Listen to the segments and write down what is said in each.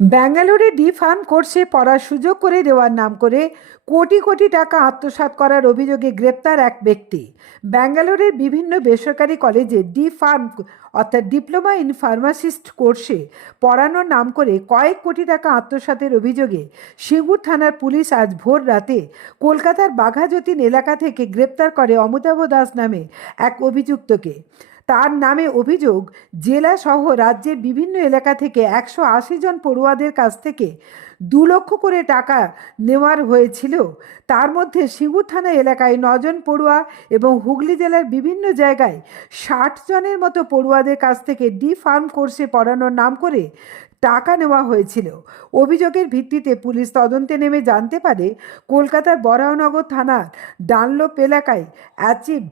ব্যাঙ্গালোরে D farm কোর্সে পড়ার সুযোগ করে দেওয়ার নাম করে কোটি কোটি টাকা আত্মসাৎ করার অভিযোগে গ্রেপ্তার এক ব্যক্তি। ব্যাঙ্গালোরের বিভিন্ন বেসরকারি কলেজে ডি ফার্ম অর্থাৎ ডিপ্লোমা ইন ফার্মাসিস্ট কোর্সে পড়ানোর নাম করে কয়েক কোটি টাকা আত্মসাতের অভিযোগে সিঙ্গুর থানার পুলিশ আজ ভোর রাতে কলকাতার বাঘাযতীন এলাকা থেকে গ্রেপ্তার করে অমিতাভ দাস নামে এক অভিযুক্তকে। তার নামে অভিযোগ, জেলা সহ রাজ্যের বিভিন্ন এলাকা থেকে একশো আশি জন পড়ুয়াদের কাছ থেকে দু লক্ষ করে টাকা নেওয়ার হয়েছিল। তার মধ্যে সিঙ্গুর থানা এলাকায় নজন পড়ুয়া এবং হুগলি জেলার বিভিন্ন জায়গায় ষাট জনের মতো পড়ুয়াদের কাছ থেকে ডি ফার্ম কোর্সে পড়ানোর নাম করে টাকা নেওয়া হয়েছিল। অভিযোগের ভিত্তিতে পুলিশ তদন্তে নেমে জানতে পারে, কলকাতার বরাহনগর থানার ডানলোপ এলাকায় অ্যাচিভ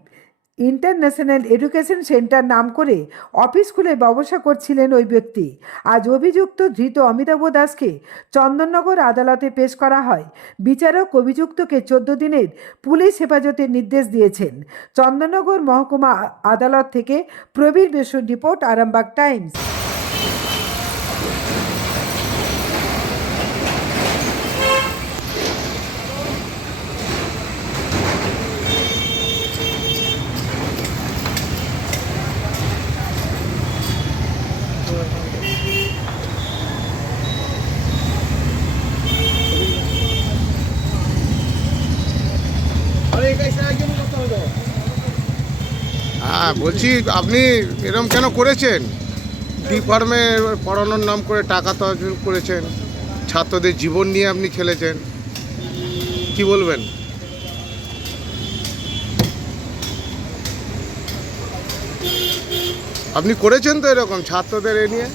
ইন্টারন্যাশনাল এডুকেশন সেন্টার নাম করে অফিস খুলে ব্যবসা করছিলেন ওই ব্যক্তি। আজ অভিযুক্ত ধৃত অমিতাভ দাসকে চন্দননগর আদালতে পেশ করা হয়। বিচারক অভিযুক্তকে চোদ্দ দিনের পুলিশ হেফাজতের নির্দেশ দিয়েছেন। চন্দননগর মহকুমা আদালত থেকে প্রবীর বেসুর রিপোর্ট, আরামবাগ টাইমস। হ্যাঁ বলছি আপনি এরম কেন করেছেন? ডি ফার্মে পড়ানোর নাম করে টাকা তহবিল করেছেন, ছাত্রদের জীবন নিয়ে আপনি খেলেছেন, কি বলবেন? আপনি করেছেন তো এরকম ছাত্রদের এ নিয়ে?